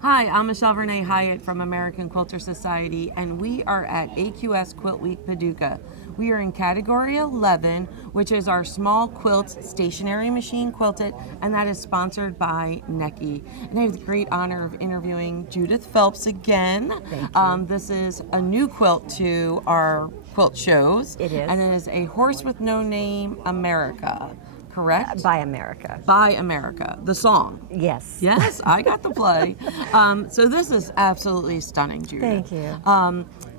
Hi, I'm Michelle Renee Hyatt from American Quilter Society, and we are at AQS QuiltWeek Paducah. We are in category 11, which is our small quilts stationary machine quilted, and that is sponsored by Necky. And I have the great honor of interviewing Judith Phelps again. Thank you. This is a new quilt to our quilt shows. It is. And it is a Horse with No Name America, correct? By America. By America, the song. Yes. Yes, I got the play. So this is absolutely stunning, Judith. Thank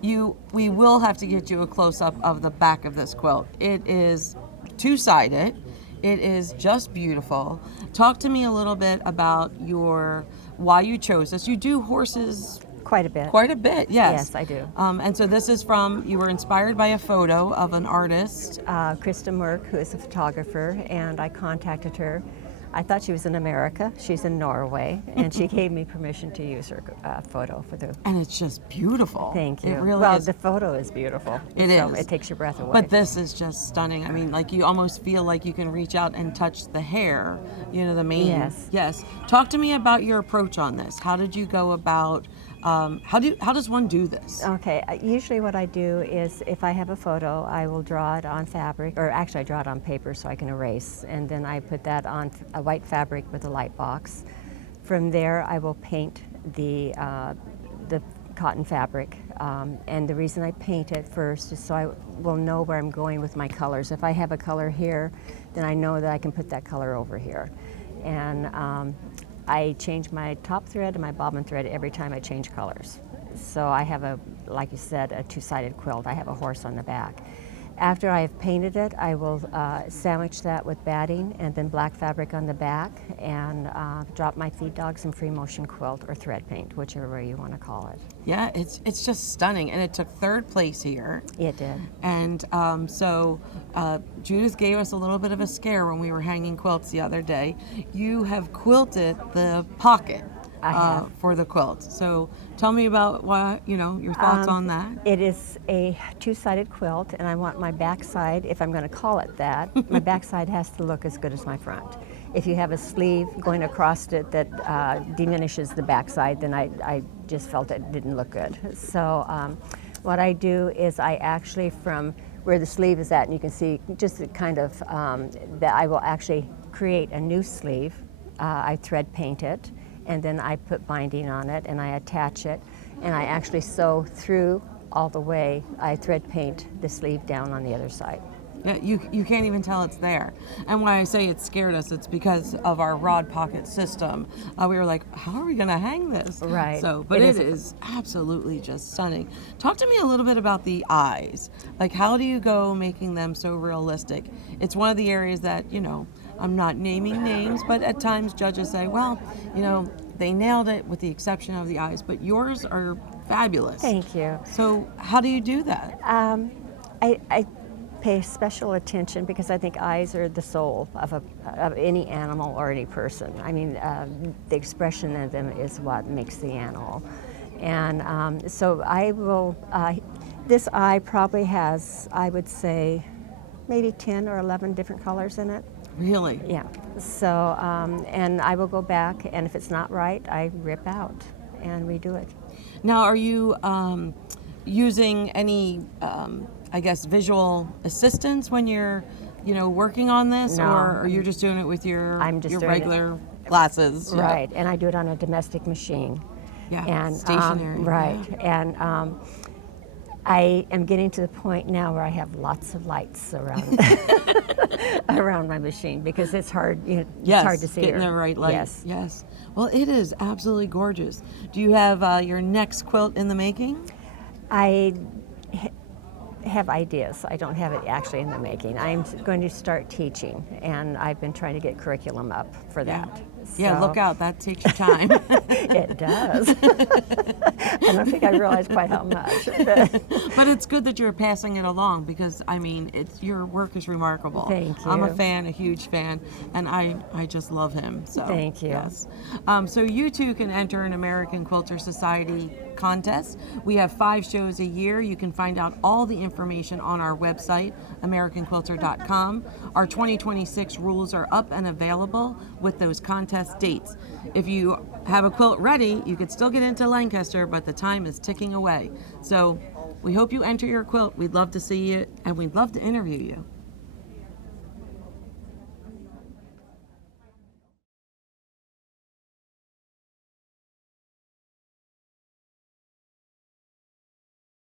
you. We will have to get you a close-up of the back of this quilt. It is two-sided. It is just beautiful. Talk to me a little bit about why you chose this. You do horses Quite a bit. quite a bit, yes. Yes, I do. And so this is you were inspired by a photo of an artist. Krista Merck, who is a photographer, and I contacted her. I thought she was in America. She's in Norway, and she gave me permission to use her photo for the. And it's just beautiful. Thank you. It really well, is. the photo is beautiful. It so is. It takes your breath away. But this is just stunning. I mean, like you almost feel like you can reach out and touch the hair, the mane. Yes. Yes. Talk to me about your approach on this. How did you go about, how does one do this? Okay, usually what I do is if I have a photo, I will draw it on fabric, or actually I draw it on paper so I can erase, and then I put that on a white fabric with a light box. From there, I will paint the cotton fabric, and the reason I paint it first is so I will know where I'm going with my colors. If I have a color here, then I know that I can put that color over here. And I change my top thread and my bobbin thread every time I change colors. So I have like you said, a two-sided quilt. I have a horse on the back. After I have painted it, I will sandwich that with batting and then black fabric on the back and drop my feed dogs in free motion quilt or thread paint, whichever way you want to call it. Yeah, it's just stunning. And it took third place here. It did. And so Judith gave us a little bit of a scare when we were hanging quilts the other day. You have quilted the pocket. I have. For the quilt. So tell me about your thoughts on that. It is a two-sided quilt, and I want my backside, if I'm going to call it that, my backside has to look as good as my front. If you have a sleeve going across it that diminishes the backside, then I just felt it didn't look good. So what I do is I actually, from where the sleeve is at, and you can see just kind of that I will actually create a new sleeve. I thread paint it, and then I put binding on it and I attach it, and I actually sew through all the way. I thread paint the sleeve down on the other side. Yeah, you can't even tell it's there. And when I say it scared us, it's because of our rod pocket system. We were like, how are we going to hang this? Right. So, but it is absolutely just stunning. Talk to me a little bit about the eyes. Like, how do you go making them so realistic? It's one of the areas that, I'm not naming names, but at times judges say, well, they nailed it with the exception of the eyes, but yours are fabulous. Thank you. So how do you do that? I pay special attention because I think eyes are the soul of any animal or any person. I mean, the expression of them is what makes the animal. And so I will, this eye probably has, I would say, maybe 10 or 11 different colors in it. Really? Yeah. So, and I will go back, and if it's not right, I rip out and redo it. Now, are you using any, visual assistance when you're, working on this? No. Or you're just doing it with your doing regular glasses? Yeah. Right, and I do it on a domestic machine. Yeah, And, stationary. right, Yeah. and I am getting to the point now where I have lots of lights around around my machine because it's hard. It's hard to see getting her. the right light. Yes. Yes. Well, it is absolutely gorgeous. Do you have your next quilt in the making? I have ideas. I don't have it actually in the making. I'm going to start teaching, and I've been trying to get curriculum up for that. Yeah, So- look out. That takes your time. It does. I don't think I realized quite how much. But it's good that you're passing it along because, your work is remarkable. Thank you. I'm a fan, a huge fan, and I just love him. So Thank you. Yes. So you too can enter an American Quilter Society contest. We have 5 shows a year. You can find out all the information on our website, AmericanQuilter.com. Our 2026 rules are up and available with those contest contest dates. If you have a quilt ready, you could still get into Lancaster, but the time is ticking away. So we hope you enter your quilt. We'd love to see you, and we'd love to interview you.